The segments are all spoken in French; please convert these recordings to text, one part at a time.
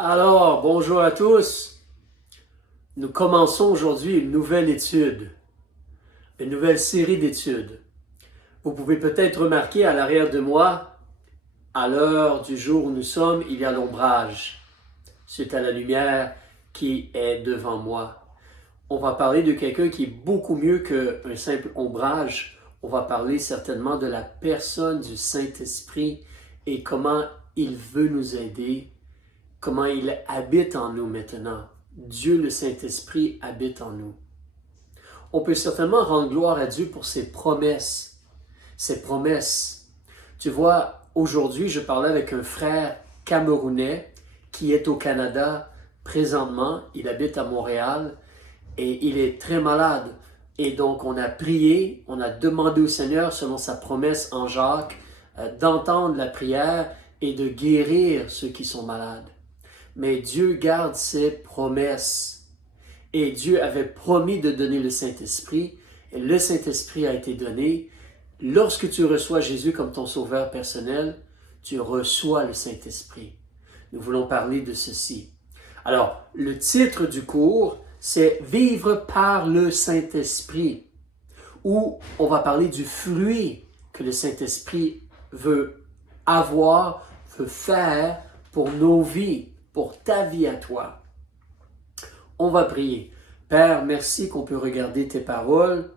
Alors, bonjour à tous. Nous commençons aujourd'hui une nouvelle étude, une nouvelle série d'études. Vous pouvez peut-être remarquer à l'arrière de moi, à l'heure du jour où nous sommes, il y a l'ombrage, suite à la lumière qui est devant moi. On va parler de quelqu'un qui est beaucoup mieux qu'un simple ombrage. On va parler certainement de la personne du Saint-Esprit et comment il veut nous aider, comment il habite en nous maintenant. Dieu, le Saint-Esprit, habite en nous. On peut certainement rendre gloire à Dieu pour ses promesses. Ses promesses. Tu vois, aujourd'hui, je parlais avec un frère camerounais qui est au Canada présentement. Il habite à Montréal et il est très malade. Et donc, on a prié, on a demandé au Seigneur, selon sa promesse en Jacques, d'entendre la prière et de guérir ceux qui sont malades. Mais Dieu garde ses promesses. Et Dieu avait promis de donner le Saint-Esprit, et le Saint-Esprit a été donné. Lorsque tu reçois Jésus comme ton sauveur personnel, tu reçois le Saint-Esprit. Nous voulons parler de ceci. Alors, le titre du cours, c'est « Vivre par le Saint-Esprit », où on va parler du fruit que le Saint-Esprit veut avoir, veut faire pour nos vies, pour ta vie à toi. On va prier. Père, merci qu'on peut regarder tes paroles.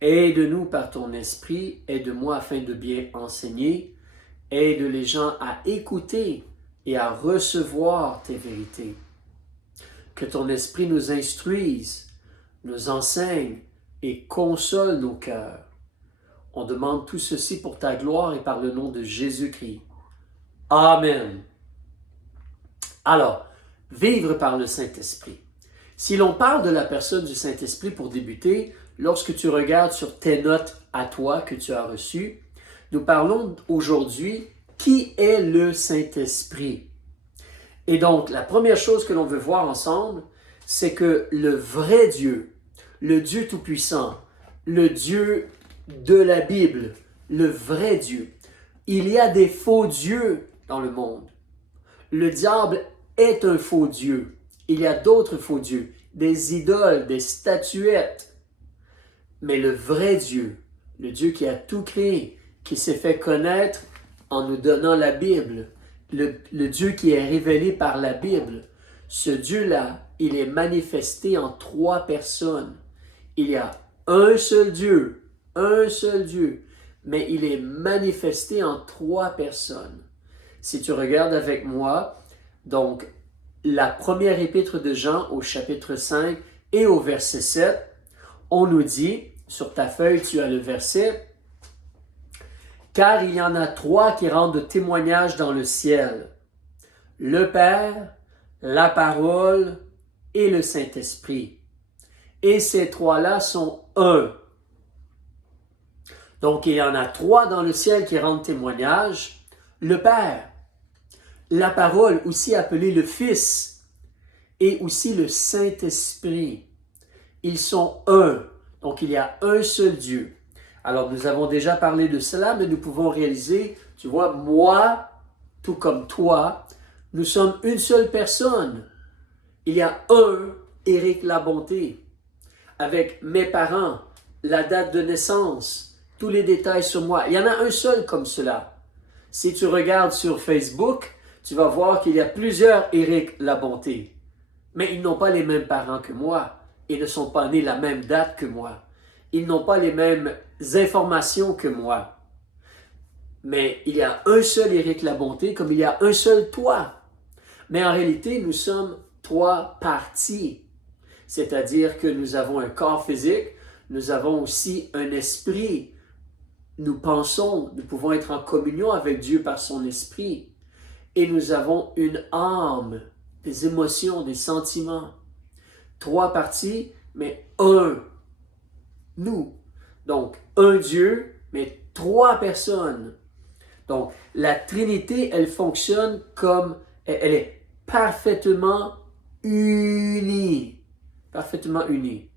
Aide-nous par ton esprit, aide-moi afin de bien enseigner. Aide les gens à écouter et à recevoir tes vérités. Que ton esprit nous instruise, nous enseigne et console nos cœurs. On demande tout ceci pour ta gloire et par le nom de Jésus-Christ. Amen. Alors, vivre par le Saint-Esprit. Si l'on parle de la personne du Saint-Esprit pour débuter, lorsque tu regardes sur tes notes à toi que tu as reçues, nous parlons aujourd'hui qui est le Saint-Esprit. Et donc, la première chose que l'on veut voir ensemble, c'est que le vrai Dieu, le Dieu Tout-Puissant, le Dieu de la Bible, le vrai Dieu, il y a des faux dieux dans le monde. Le diable est un faux Dieu. Il y a d'autres faux dieux, des idoles, des statuettes. Mais le vrai Dieu, le Dieu qui a tout créé, qui s'est fait connaître en nous donnant la Bible, le Dieu qui est révélé par la Bible, ce Dieu-là, il est manifesté en trois personnes. Il y a un seul Dieu, mais il est manifesté en trois personnes. Si tu regardes avec moi, donc, la première épître de Jean au chapitre 5 et au verset 7, on nous dit, sur ta feuille tu as le verset, « Car il y en a trois qui rendent témoignage dans le ciel, le Père, la Parole et le Saint-Esprit. Et ces trois-là sont un. » Donc, il y en a trois dans le ciel qui rendent témoignage, le Père, la Parole, aussi appelée le Fils, et aussi le Saint-Esprit. Ils sont un. Donc, il y a un seul Dieu. Alors, nous avons déjà parlé de cela, mais nous pouvons réaliser, tu vois, moi, tout comme toi, nous sommes une seule personne. Il y a un Éric Labonté, avec mes parents, la date de naissance, tous les détails sur moi. Il y en a un seul comme cela. Si tu regardes sur Facebook, tu vas voir qu'il y a plusieurs Éric Labonté. Mais ils n'ont pas les mêmes parents que moi. Ils ne sont pas nés la même date que moi. Ils n'ont pas les mêmes informations que moi. Mais il y a un seul Éric Labonté comme il y a un seul toi. Mais en réalité, nous sommes trois parties. C'est-à-dire que nous avons un corps physique, nous avons aussi un esprit. Nous pensons, nous pouvons être en communion avec Dieu par son esprit. Et nous avons une âme, des émotions, des sentiments. Trois parties, mais un. Nous. Donc, un Dieu, mais trois personnes. Donc, la Trinité, elle fonctionne comme, elle est parfaitement unie. Parfaitement unie.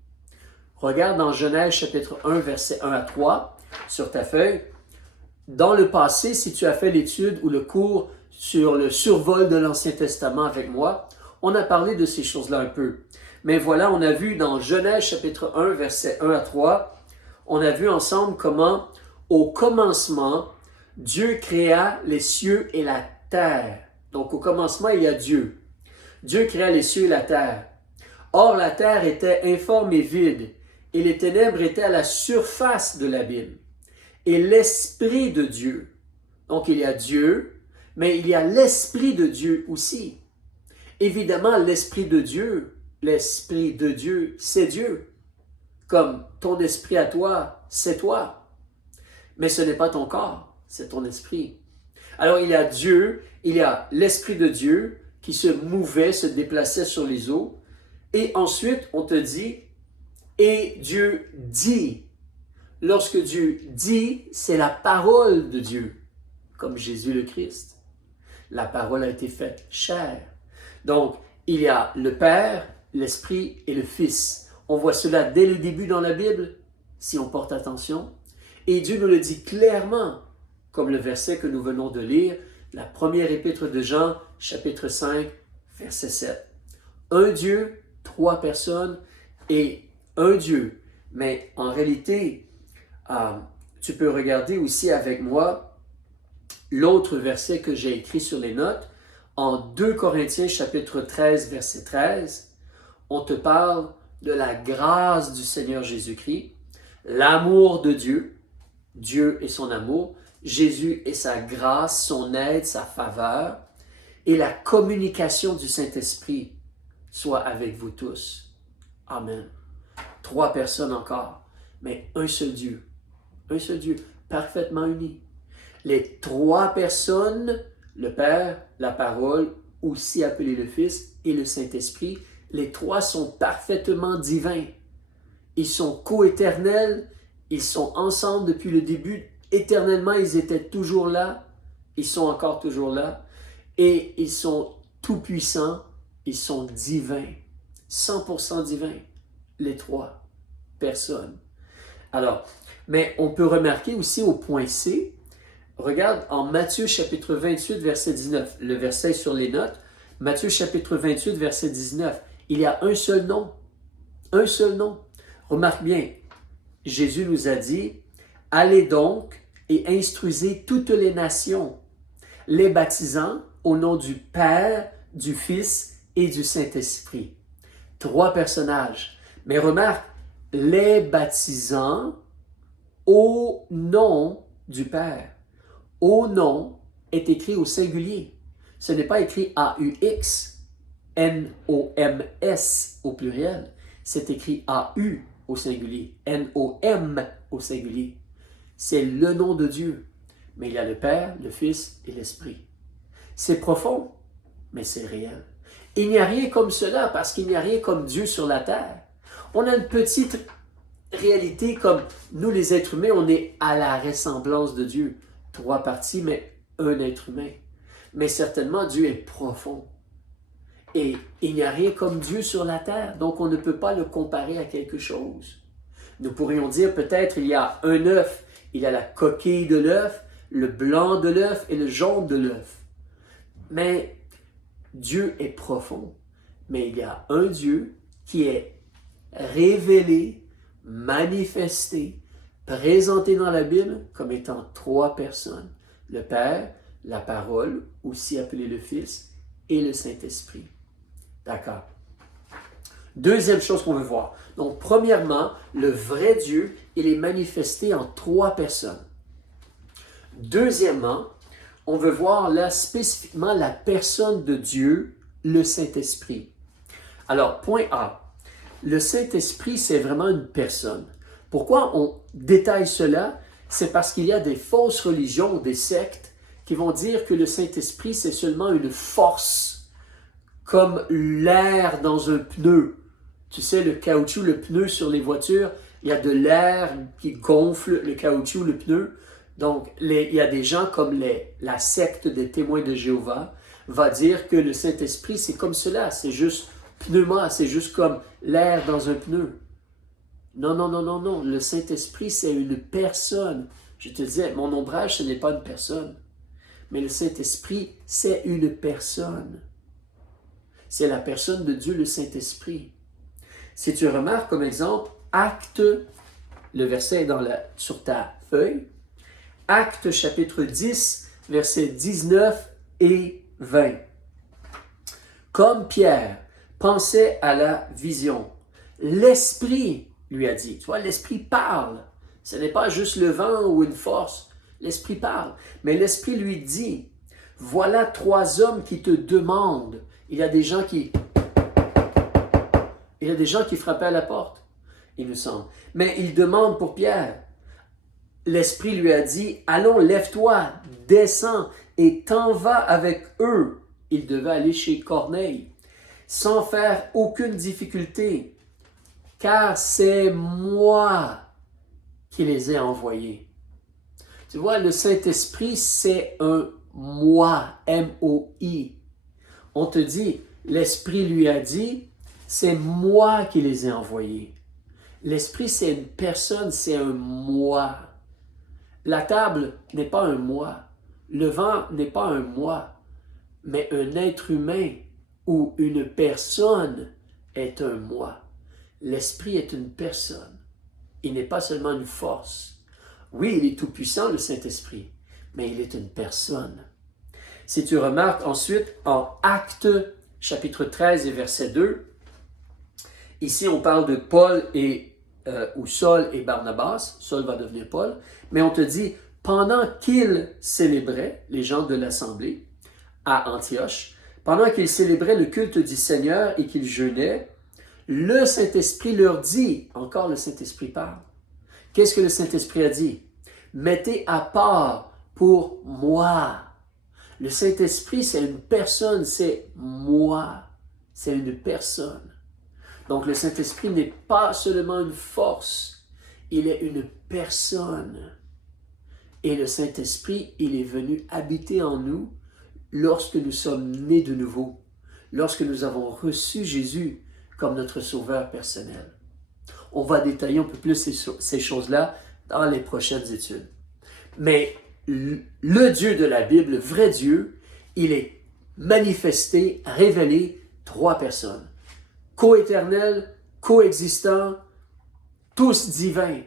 Regarde dans Genèse chapitre 1, verset 1 à 3, sur ta feuille. Dans le passé, si tu as fait l'étude ou le cours sur le survol de l'Ancien Testament avec moi, on a parlé de ces choses-là un peu. Mais voilà, on a vu dans Genèse chapitre 1, versets 1 à 3, on a vu ensemble comment, au commencement, Dieu créa les cieux et la terre. Donc, au commencement, il y a Dieu. Dieu créa les cieux et la terre. Or, la terre était informe et vide, et les ténèbres étaient à la surface de l'abîme. Et l'Esprit de Dieu, donc il y a Dieu, mais il y a l'Esprit de Dieu aussi. Évidemment, l'Esprit de Dieu, c'est Dieu. Comme ton esprit à toi, c'est toi. Mais ce n'est pas ton corps, c'est ton esprit. Alors il y a Dieu, il y a l'Esprit de Dieu qui se mouvait, se déplaçait sur les eaux. Et ensuite, on te dit, et Dieu dit. Lorsque Dieu dit, c'est la parole de Dieu, comme Jésus le Christ. La parole a été faite chair. Donc, il y a le Père, l'Esprit et le Fils. On voit cela dès le début dans la Bible, si on porte attention. Et Dieu nous le dit clairement, comme le verset que nous venons de lire, la première épître de Jean, chapitre 5, verset 7. Un Dieu, trois personnes et un Dieu. Mais en réalité, tu peux regarder aussi avec moi l'autre verset que j'ai écrit sur les notes. En 2 Corinthiens chapitre 13, verset 13, on te parle de la grâce du Seigneur Jésus-Christ, l'amour de Dieu, Dieu et son amour, Jésus et sa grâce, son aide, sa faveur, et la communication du Saint-Esprit soit avec vous tous. Amen. 3 personnes encore, mais un seul Dieu, parfaitement uni. Les 3 personnes, le Père, la parole, aussi appelé le Fils, et le Saint-Esprit, les 3 sont parfaitement divins. Ils sont co-éternels, ils sont ensemble depuis le début. Éternellement, ils étaient toujours là, ils sont encore toujours là, et ils sont tout-puissants, ils sont divins, 100% divins, les 3 personnes. Alors, mais on peut remarquer aussi au point C, regarde en Matthieu chapitre 28, verset 19, le verset sur les notes, Matthieu chapitre 28, verset 19, il y a un seul nom, un seul nom. Remarque bien, Jésus nous a dit, « Allez donc et instruisez toutes les nations, les baptisant au nom du Père, du Fils et du Saint-Esprit. » 3 personnages. Mais remarque, les baptisant au nom du Père. Au nom est écrit au singulier. Ce n'est pas écrit A-U-X, N-O-M-S au pluriel. C'est écrit A-U au singulier, N-O-M au singulier. C'est le nom de Dieu. Mais il y a le Père, le Fils et l'Esprit. C'est profond, mais c'est réel. Il n'y a rien comme cela parce qu'il n'y a rien comme Dieu sur la terre. On a une petite réalité comme nous les êtres humains, on est à la ressemblance de Dieu. 3 parties, mais un être humain. Mais certainement, Dieu est profond. Et il n'y a rien comme Dieu sur la terre, donc on ne peut pas le comparer à quelque chose. Nous pourrions dire peut-être il y a un œuf, il y a la coquille de l'œuf, le blanc de l'œuf et le jaune de l'œuf. Mais Dieu est profond. Mais il y a un Dieu qui est révélé, manifesté, présenté dans la Bible comme étant 3 personnes. Le Père, la parole, aussi appelé le Fils, et le Saint-Esprit. D'accord. Deuxième chose qu'on veut voir. Donc, premièrement, le vrai Dieu, il est manifesté en 3 personnes. Deuxièmement, on veut voir là spécifiquement la personne de Dieu, le Saint-Esprit. Alors, point A. Le Saint-Esprit, c'est vraiment une personne. Pourquoi on détaille cela? C'est parce qu'il y a des fausses religions, des sectes, qui vont dire que le Saint-Esprit, c'est seulement une force, comme l'air dans un pneu. Tu sais, le caoutchouc, le pneu sur les voitures, il y a de l'air qui gonfle le caoutchouc, le pneu. Donc, il y a des gens comme la secte des témoins de Jéhovah va dire que le Saint-Esprit, c'est comme cela, c'est juste pneuma, c'est juste comme l'air dans un pneu. Non, non, non, non, non. Le Saint-Esprit, c'est une personne. Je te disais, mon ombrage, ce n'est pas une personne. mais le Saint-Esprit, c'est une personne. C'est la personne de Dieu, le Saint-Esprit. Si tu remarques comme exemple, Acte, le verset est sur ta feuille, Acte chapitre 10, versets 19 et 20. Comme Pierre pensait à la vision, l'Esprit lui a dit, tu vois, l'Esprit parle. Ce n'est pas juste le vent ou une force, l'Esprit parle. Mais l'Esprit lui dit, voilà 3 hommes qui te demandent. Il y a des gens qui frappaient à la porte, il nous semble. Mais il demande pour Pierre. L'Esprit lui a dit, allons, lève-toi, descends et t'en vas avec eux. Il devait aller chez Corneille, sans faire aucune difficulté, car c'est moi qui les ai envoyés. Tu vois, le Saint-Esprit, c'est un moi, M-O-I. On te dit, l'Esprit lui a dit, c'est moi qui les ai envoyés. L'Esprit, c'est une personne, c'est un moi. La table n'est pas un moi. Le vent n'est pas un moi. Mais un être humain ou une personne est un moi. L'Esprit est une personne. Il n'est pas seulement une force. Oui, il est tout-puissant, le Saint-Esprit, mais il est une personne. Si tu remarques ensuite en Actes, chapitre 13 et verset 2, ici on parle de Paul ou Saul et Barnabas. Saul va devenir Paul. Mais on te dit, pendant qu'ils célébraient, les gens de l'Assemblée, à Antioche, pendant qu'ils célébraient le culte du Seigneur et qu'ils jeûnaient, le Saint-Esprit leur dit, encore le Saint-Esprit parle, qu'est-ce que le Saint-Esprit a dit? Mettez à part pour moi. Le Saint-Esprit, c'est une personne, c'est moi. C'est une personne. Donc le Saint-Esprit n'est pas seulement une force, il est une personne. Et le Saint-Esprit, il est venu habiter en nous lorsque nous sommes nés de nouveau, lorsque nous avons reçu Jésus comme notre sauveur personnel. On va détailler un peu plus ces choses-là dans les prochaines études. Mais le Dieu de la Bible, le vrai Dieu, il est manifesté, révélé, 3 personnes. Co-éternel, coexistant, tous divins.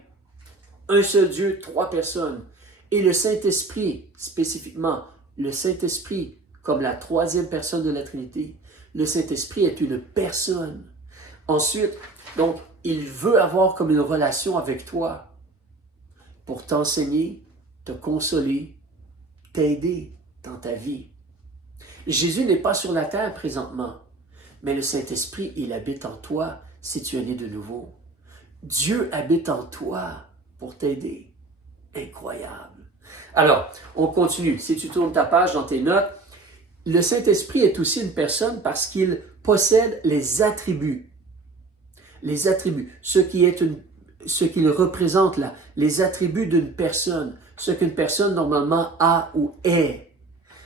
Un seul Dieu, 3 personnes. Et le Saint-Esprit, spécifiquement, le Saint-Esprit, comme la 3e personne de la Trinité, le Saint-Esprit est une personne. Ensuite, donc, il veut avoir comme une relation avec toi pour t'enseigner, te consoler, t'aider dans ta vie. Jésus n'est pas sur la terre présentement, mais le Saint-Esprit, il habite en toi si tu es né de nouveau. Dieu habite en toi pour t'aider. Incroyable. Alors, on continue. Si tu tournes ta page dans tes notes, le Saint-Esprit est aussi une personne parce qu'il possède les attributs. Les attributs, ce qu'il représente là, les attributs d'une personne, ce qu'une personne normalement a ou est.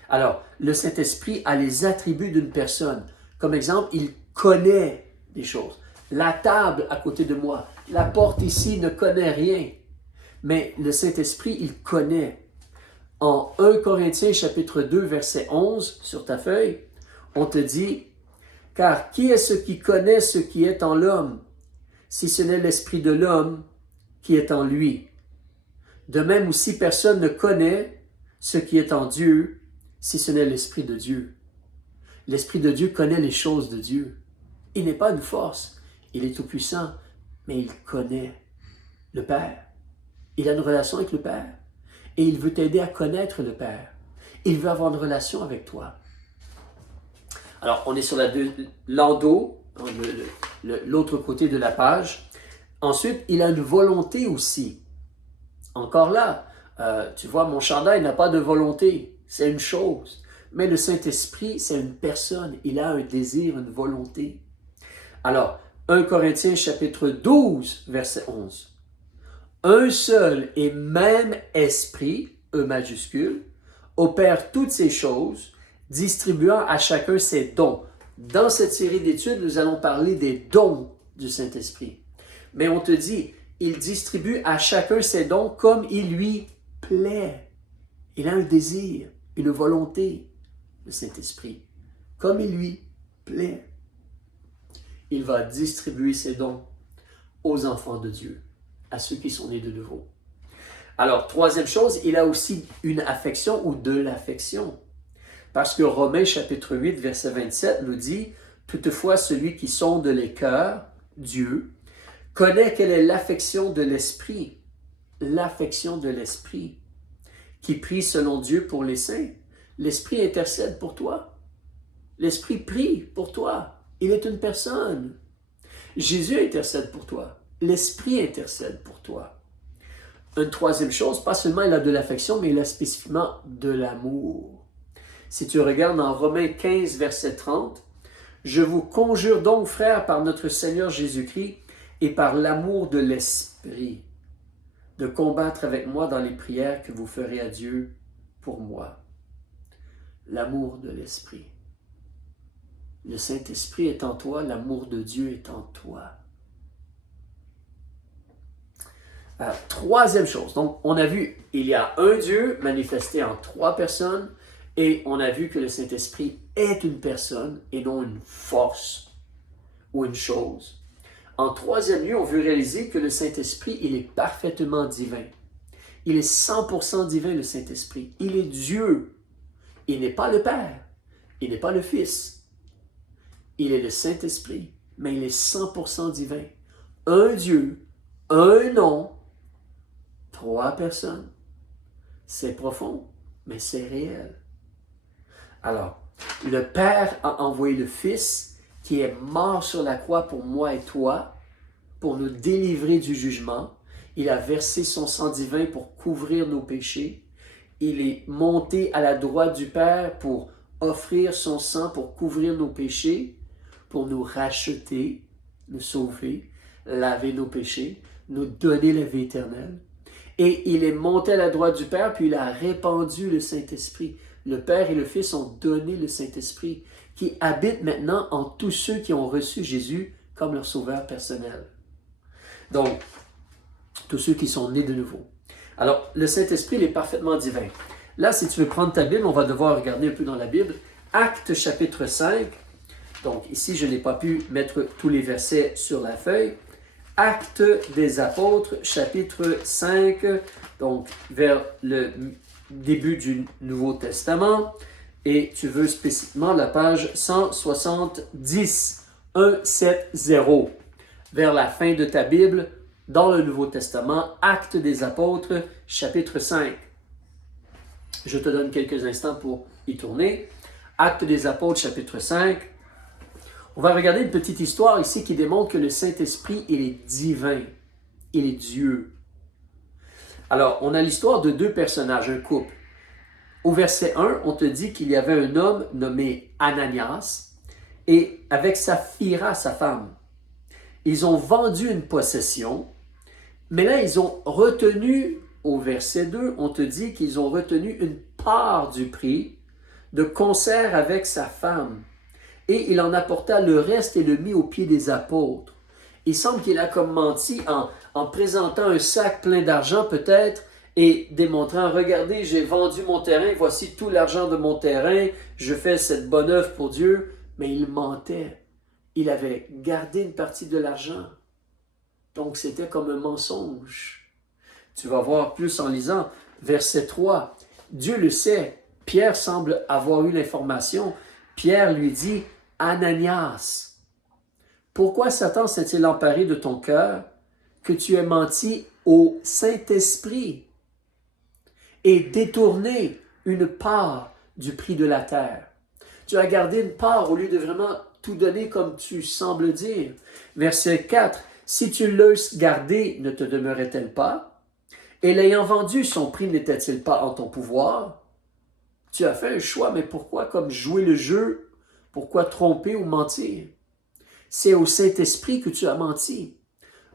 Alors, le Saint-Esprit a les attributs d'une personne. Comme exemple, il connaît des choses. La table à côté de moi, la porte ici ne connaît rien. Mais le Saint-Esprit, il connaît. En 1 Corinthiens chapitre 2, verset 11, sur ta feuille, on te dit, « Car qui est ce qui connaît ce qui est en l'homme, si ce n'est l'esprit de l'homme qui est en lui? De même aussi personne ne connaît ce qui est en Dieu, si ce n'est l'esprit de Dieu. » L'esprit de Dieu connaît les choses de Dieu. Il n'est pas une force, il est tout-puissant, mais il connaît le Père. Il a une relation avec le Père. Et il veut t'aider à connaître le Père. Il veut avoir une relation avec toi. Alors, on est sur l'endos, l'autre côté de la page. Ensuite, il a une volonté aussi. Encore là, tu vois, mon chandail n'a pas de volonté. C'est une chose. Mais le Saint-Esprit, c'est une personne. Il a un désir, une volonté. Alors, 1 Corinthiens chapitre 12, verset 11. Un seul et même esprit, E majuscule, opère toutes ces choses, distribuant à chacun ses dons. Dans cette série d'études, nous allons parler des dons du Saint-Esprit. Mais on te dit, il distribue à chacun ses dons comme il lui plaît. Il a un désir. une volonté, le Saint-Esprit, comme il lui plaît. Il va distribuer ses dons aux enfants de Dieu, à ceux qui sont nés de nouveau. Alors, troisième chose, il a aussi une affection ou de l'affection. Parce que Romains chapitre 8, verset 27 nous dit « Toutefois, celui qui sonde les cœurs, Dieu, connaît quelle est l'affection de l'Esprit, qui prie selon Dieu pour les saints. L'Esprit intercède pour toi. L'Esprit prie pour toi. Il est une personne. Jésus intercède pour toi. L'Esprit intercède pour toi. Une troisième chose, pas seulement il a de l'affection, mais il a spécifiquement de l'amour. Si tu regardes dans Romains 15, verset 30, « Je vous conjure donc, frères, par notre Seigneur Jésus-Christ et par l'amour de l'Esprit, de combattre avec moi dans les prières que vous ferez à Dieu pour moi. » L'amour de l'Esprit. Le Saint-Esprit est en toi, l'amour de Dieu est en toi. Alors, troisième chose, donc on a vu, il y a un Dieu manifesté en trois personnes et on a vu que le Saint-Esprit est une personne et non une force ou une chose. En troisième lieu, on veut réaliser que le Saint-Esprit, il est parfaitement divin. Il est 100% divin, le Saint-Esprit. Il est Dieu. Il n'est pas le Père. Il n'est pas le Fils. Il est le Saint-Esprit, mais il est 100% divin. Un Dieu, un nom, trois personnes. C'est profond, mais c'est réel. Alors, le Père a envoyé le Fils qui est mort sur la croix pour moi et toi, pour nous délivrer du jugement. Il a versé son sang divin pour couvrir nos péchés. Il est monté à la droite du Père pour offrir son sang pour couvrir nos péchés, pour nous racheter, nous sauver, laver nos péchés, nous donner la vie éternelle. Et il est monté à la droite du Père, puis il a répandu le Saint-Esprit. Le Père et le Fils ont donné le Saint-Esprit, qui habite maintenant en tous ceux qui ont reçu Jésus comme leur sauveur personnel. Donc, tous ceux qui sont nés de nouveau. Alors, le Saint-Esprit, il est parfaitement divin. Là, si tu veux prendre ta Bible, on va devoir regarder un peu dans la Bible. Actes chapitre 5. Donc, ici, je n'ai pas pu mettre tous les versets sur la feuille. Actes des apôtres, chapitre 5, donc vers le début du Nouveau Testament. Et tu veux spécifiquement la page 170, 170, vers la fin de ta Bible, dans le Nouveau Testament, Actes des apôtres, chapitre 5. Je te donne quelques instants pour y tourner. Actes des apôtres, chapitre 5. On va regarder une petite histoire ici qui démontre que le Saint-Esprit, il est divin. Il est Dieu. Alors, on a l'histoire de deux personnages, un couple. Au verset 1, on te dit qu'il y avait un homme nommé Ananias et avec Saphira, sa femme. Ils ont vendu une possession, mais là, ils ont retenu, au verset 2, on te dit qu'ils ont retenu une part du prix de concert avec sa femme. Et il en apporta le reste et le mit aux pieds des apôtres. Il semble qu'il a comme menti en présentant un sac plein d'argent peut-être et démontrant, regardez, j'ai vendu mon terrain, voici tout l'argent de mon terrain, je fais cette bonne œuvre pour Dieu. Mais il mentait. Il avait gardé une partie de l'argent. Donc c'était comme un mensonge. Tu vas voir plus en lisant verset 3. Dieu le sait. Pierre semble avoir eu l'information. Pierre lui dit, Ananias, pourquoi Satan s'est-il emparé de ton cœur que tu aies menti au Saint-Esprit et détourné une part du prix de la terre? Tu as gardé une part au lieu de vraiment tout donner comme tu sembles dire. Verset 4, si tu l'eusses gardé, ne te demeurait-elle pas? Et l'ayant vendu, son prix n'était-il pas en ton pouvoir? Tu as fait un choix, mais pourquoi comme jouer le jeu? Pourquoi tromper ou mentir? C'est au Saint-Esprit que tu as menti.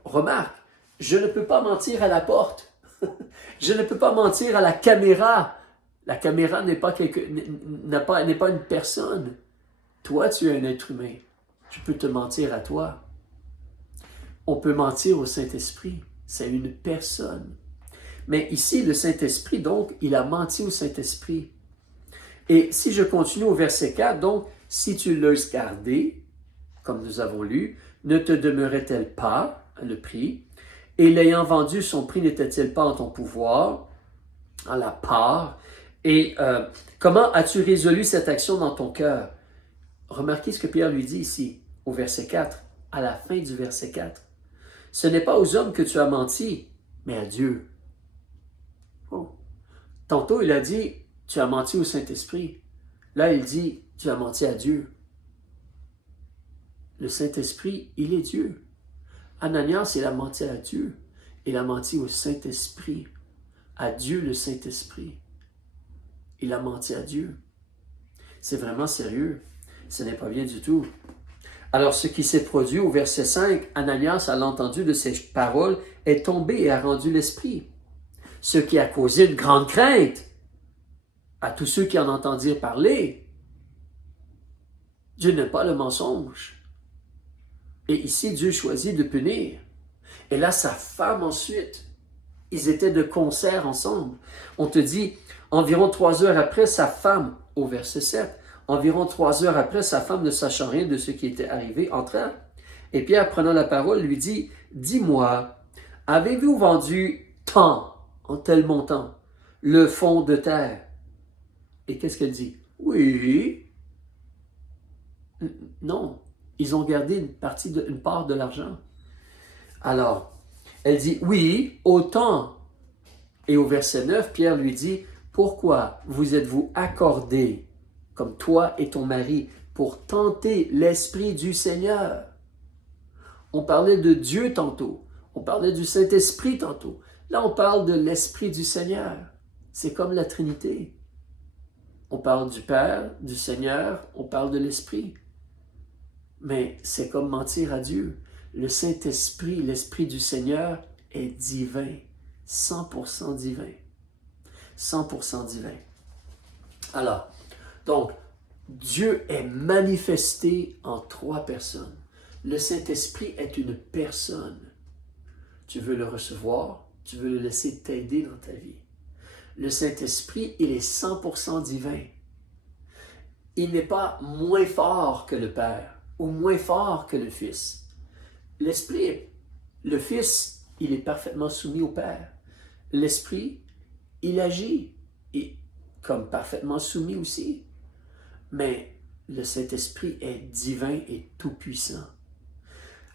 Remarque, je ne peux pas mentir à la porte. Je ne peux pas mentir à la caméra. La caméra n'est pas une personne. Toi, tu es un être humain. Tu peux te mentir à toi. On peut mentir au Saint-Esprit. C'est une personne. Mais ici, le Saint-Esprit, donc, il a menti au Saint-Esprit. Et si je continue au verset 4, donc, si tu l'euses gardé, comme nous avons lu, ne te demeurait-elle pas, le prix, et l'ayant vendu, son prix n'était-il pas en ton pouvoir, en la part, et comment as-tu résolu cette action dans ton cœur? Remarquez ce que Pierre lui dit ici, au verset 4, à la fin du verset 4. Ce n'est pas aux hommes que tu as menti, mais à Dieu. Oh. Tantôt, il a dit, tu as menti au Saint-Esprit. Là, il dit, tu as menti à Dieu. Le Saint-Esprit, il est Dieu. Ananias, il a menti à Dieu. Il a menti au Saint-Esprit. À Dieu, le Saint-Esprit. Il a menti à Dieu. C'est vraiment sérieux. Ce n'est pas bien du tout. Alors, ce qui s'est produit au verset 5, Ananias, à l'entendu de ces paroles, est tombé et a rendu l'esprit. Ce qui a causé une grande crainte à tous ceux qui en entendirent parler. Dieu n'aime pas le mensonge. Et ici, Dieu choisit de punir. Et là, sa femme ensuite, ils étaient de concert ensemble. On te dit, environ 3 heures après, sa femme, au verset 7, environ 3 heures après, sa femme, ne sachant rien de ce qui était arrivé, entra. Et Pierre, prenant la parole, lui dit, « Dis-moi, avez-vous vendu tant, en tel montant, le fond de terre? » Et qu'est-ce qu'elle dit? « Oui. » Non, ils ont gardé une part de l'argent. Alors, elle dit, « Oui, autant. » Et au verset 9, Pierre lui dit, « Pourquoi vous êtes-vous accordés, comme toi et ton mari, pour tenter l'Esprit du Seigneur? » On parlait de Dieu tantôt. On parlait du Saint-Esprit tantôt. Là, on parle de l'Esprit du Seigneur. C'est comme la Trinité. On parle du Père, du Seigneur, on parle de l'Esprit. Mais c'est comme mentir à Dieu. Le Saint-Esprit, l'Esprit du Seigneur est divin. 100% divin. 100% divin. Alors, donc, Dieu est manifesté en 3 personnes. Le Saint-Esprit est une personne. Tu veux le recevoir, tu veux le laisser t'aider dans ta vie. Le Saint-Esprit, il est 100% divin. Il n'est pas moins fort que le Père ou moins fort que le Fils. L'Esprit, le Fils, il est parfaitement soumis au Père. L'Esprit, il agit et comme parfaitement soumis aussi. Mais le Saint-Esprit est divin et tout-puissant.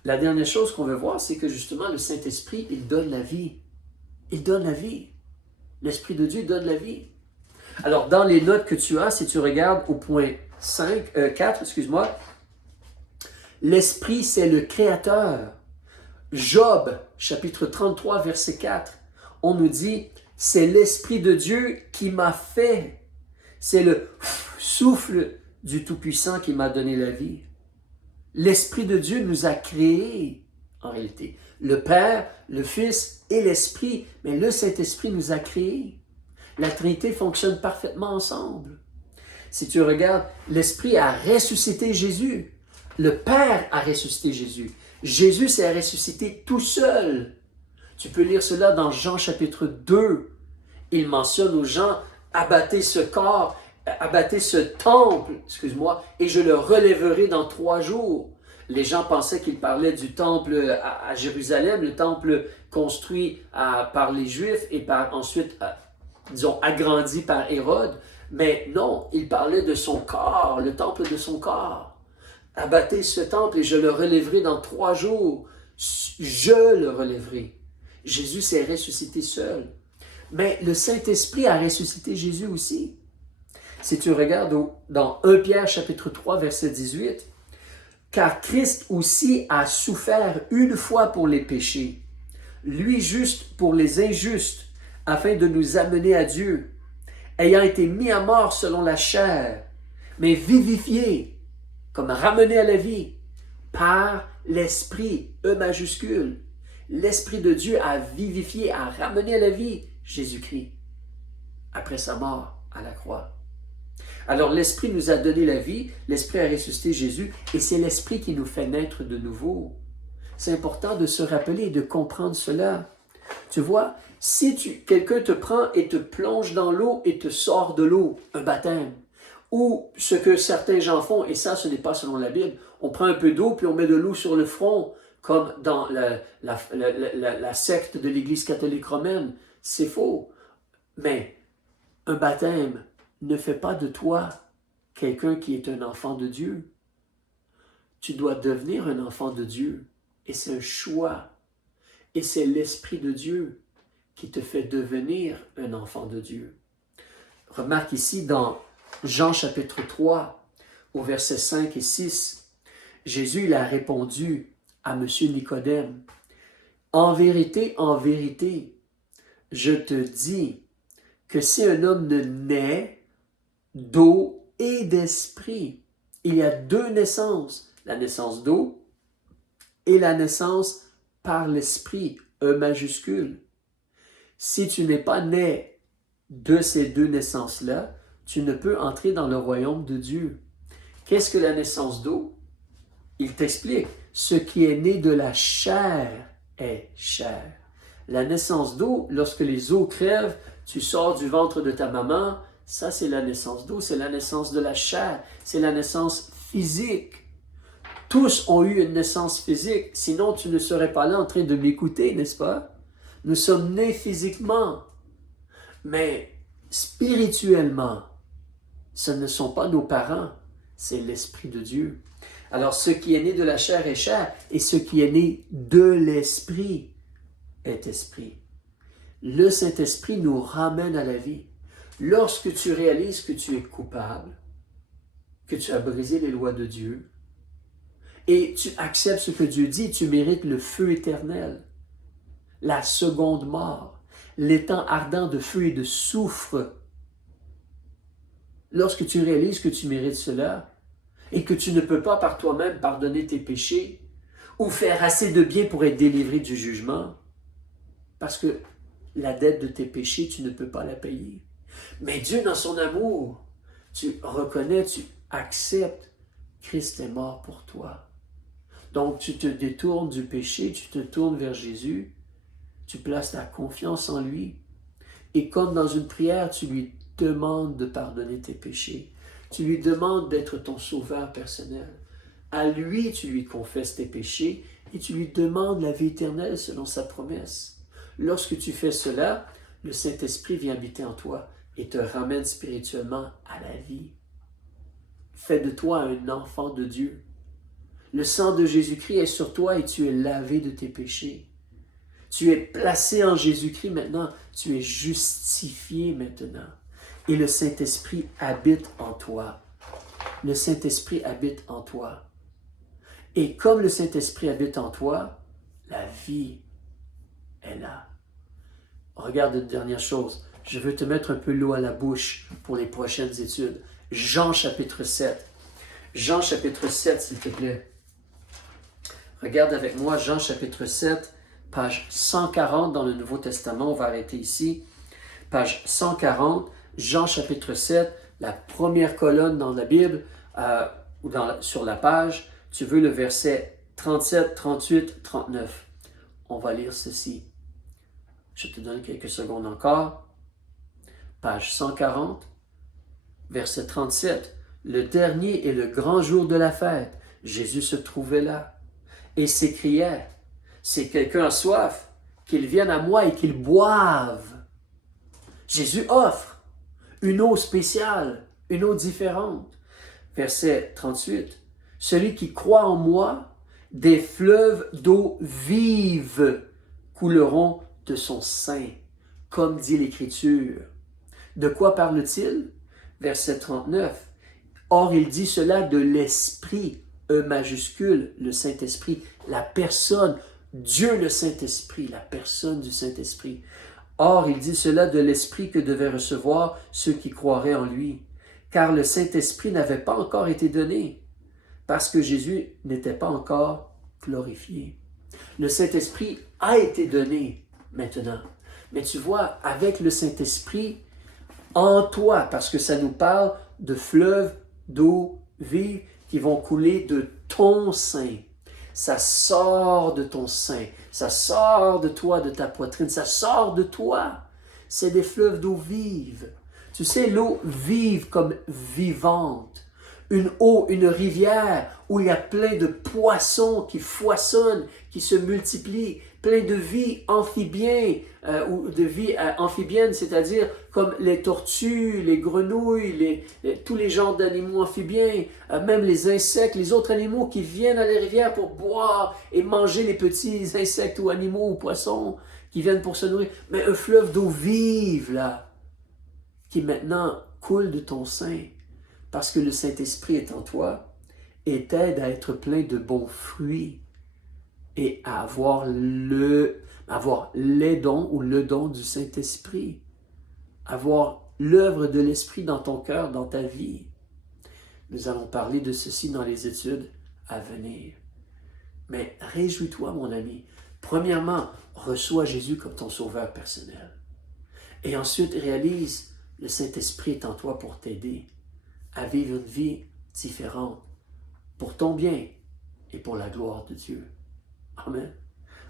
La dernière chose qu'on veut voir, c'est que justement, le Saint-Esprit, il donne la vie. Il donne la vie. L'Esprit de Dieu donne la vie. Alors, dans les notes que tu as, si tu regardes au point 4, l'Esprit, c'est le Créateur. Job, chapitre 33, verset 4, on nous dit, c'est l'Esprit de Dieu qui m'a fait. C'est le souffle du Tout-Puissant qui m'a donné la vie. L'Esprit de Dieu nous a créés, en réalité. Le Père, le Fils et l'Esprit, mais le Saint-Esprit nous a créés. La Trinité fonctionne parfaitement ensemble. Si tu regardes, l'Esprit a ressuscité Jésus. Le Père a ressuscité Jésus. Jésus s'est ressuscité tout seul. Tu peux lire cela dans Jean chapitre 2. Il mentionne aux gens, abattez ce corps, abattez ce temple, et je le relèverai dans 3 jours. Les gens pensaient qu'il parlait du temple à Jérusalem, le temple construit par les Juifs et ensuite, agrandi par Hérode. Mais non, il parlait de son corps, le temple de son corps. Abattez ce temple et je le relèverai dans 3 jours. Je le relèverai. Jésus s'est ressuscité seul. Mais le Saint-Esprit a ressuscité Jésus aussi. Si tu regardes dans 1 Pierre chapitre 3, verset 18, « Car Christ aussi a souffert une fois pour les péchés, lui juste pour les injustes, afin de nous amener à Dieu, ayant été mis à mort selon la chair, mais vivifié, comme ramené à la vie, par l'Esprit, E majuscule. L'Esprit de Dieu a vivifié, a ramené à la vie Jésus-Christ, après sa mort à la croix. Alors l'Esprit nous a donné la vie, l'Esprit a ressuscité Jésus, et c'est l'Esprit qui nous fait naître de nouveau. C'est important de se rappeler et de comprendre cela. Tu vois, si quelqu'un te prend et te plonge dans l'eau et te sort de l'eau, un baptême, Ou ce que certains gens font, et ça, ce n'est pas selon la Bible, on prend un peu d'eau, puis on met de l'eau sur le front, comme dans la secte de l'Église catholique romaine. C'est faux. Mais un baptême ne fait pas de toi quelqu'un qui est un enfant de Dieu. Tu dois devenir un enfant de Dieu. Et c'est un choix. Et c'est l'Esprit de Dieu qui te fait devenir un enfant de Dieu. Remarque ici dans Jean chapitre 3, au verset 5 et 6, Jésus il a répondu à M. Nicodème, « En vérité, je te dis que si un homme ne naît d'eau et d'esprit, il y a deux naissances, la naissance d'eau et la naissance par l'esprit, E majuscule. Si tu n'es pas né de ces deux naissances-là, tu ne peux entrer dans le royaume de Dieu. Qu'est-ce que la naissance d'eau? Il t'explique, ce qui est né de la chair est chair. La naissance d'eau, lorsque les os crèvent, tu sors du ventre de ta maman, ça c'est la naissance d'eau, c'est la naissance de la chair, c'est la naissance physique. Tous ont eu une naissance physique, sinon tu ne serais pas là en train de m'écouter, n'est-ce pas? Nous sommes nés physiquement, mais spirituellement, ce ne sont pas nos parents, c'est l'Esprit de Dieu. Alors, ce qui est né de la chair est chair, et ce qui est né de l'Esprit est esprit. Le Saint-Esprit nous ramène à la vie. Lorsque tu réalises que tu es coupable, que tu as brisé les lois de Dieu, et tu acceptes ce que Dieu dit, tu mérites le feu éternel, la seconde mort, l'étang ardent de feu et de soufre. Lorsque tu réalises que tu mérites cela, et que tu ne peux pas par toi-même pardonner tes péchés, ou faire assez de bien pour être délivré du jugement, parce que la dette de tes péchés, tu ne peux pas la payer. Mais Dieu, dans son amour, tu reconnais, tu acceptes, Christ est mort pour toi. Donc tu te détournes du péché, tu te tournes vers Jésus, tu places ta confiance en lui, et comme dans une prière, tu lui demandes de pardonner tes péchés. Tu lui demandes d'être ton sauveur personnel. À lui, tu lui confesses tes péchés et tu lui demandes la vie éternelle selon sa promesse. Lorsque tu fais cela, le Saint-Esprit vient habiter en toi et te ramène spirituellement à la vie. Fais de toi un enfant de Dieu. Le sang de Jésus-Christ est sur toi et tu es lavé de tes péchés. Tu es placé en Jésus-Christ maintenant. Tu es justifié maintenant. Et le Saint-Esprit habite en toi. Le Saint-Esprit habite en toi. Et comme le Saint-Esprit habite en toi, la vie est là. Regarde une dernière chose. Je veux te mettre un peu l'eau à la bouche pour les prochaines études. Jean chapitre 7. Jean chapitre 7, s'il te plaît. Regarde avec moi Jean chapitre 7, page 140 dans le Nouveau Testament. On va arrêter ici. Page 140. Jean chapitre 7, la première colonne dans la Bible, ou sur la page, tu veux le verset 37, 38, 39. On va lire ceci. Je te donne quelques secondes encore. Page 140, verset 37. Le dernier et le grand jour de la fête, Jésus se trouvait là et s'écriait, « Si quelqu'un a soif, qu'il vienne à moi et qu'il boive. » Jésus offre une eau spéciale, une eau différente. Verset 38. « Celui qui croit en moi, des fleuves d'eau vive couleront de son sein, comme dit l'Écriture. » De quoi parle-t-il? Verset 39. « Or, il dit cela de l'Esprit, E majuscule, le Saint-Esprit, la personne, Dieu le Saint-Esprit, la personne du Saint-Esprit. Or, il dit cela de l'Esprit que devaient recevoir ceux qui croiraient en lui, car le Saint-Esprit n'avait pas encore été donné, parce que Jésus n'était pas encore glorifié. Le Saint-Esprit a été donné maintenant. Mais tu vois, avec le Saint-Esprit en toi, parce que ça nous parle de fleuves d'eau vive qui vont couler de ton sein. Ça sort de ton sein, ça sort de toi, de ta poitrine, ça sort de toi. C'est des fleuves d'eau vive. Tu sais, l'eau vive comme vivante. Une eau, une rivière où il y a plein de poissons qui foisonnent, qui se multiplient, plein de vie amphibien, ou de vie amphibienne, c'est-à-dire comme les tortues, les grenouilles, tous les genres d'animaux amphibiens, même les insectes, les autres animaux qui viennent à la rivière pour boire et manger les petits insectes ou animaux ou poissons qui viennent pour se nourrir. Mais un fleuve d'eau vive, là, qui maintenant coule de ton sein, parce que le Saint-Esprit est en toi et t'aide à être plein de bons fruits et à avoir les dons ou le don du Saint-Esprit, avoir l'œuvre de l'Esprit dans ton cœur, dans ta vie. Nous allons parler de ceci dans les études à venir. Mais réjouis-toi, mon ami. Premièrement, reçois Jésus comme ton sauveur personnel. Et ensuite, réalise, le Saint-Esprit est en toi pour t'aider à vivre une vie différente pour ton bien et pour la gloire de Dieu. Amen.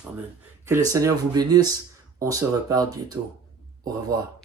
Amen. Que le Seigneur vous bénisse. On se reparle bientôt. Au revoir.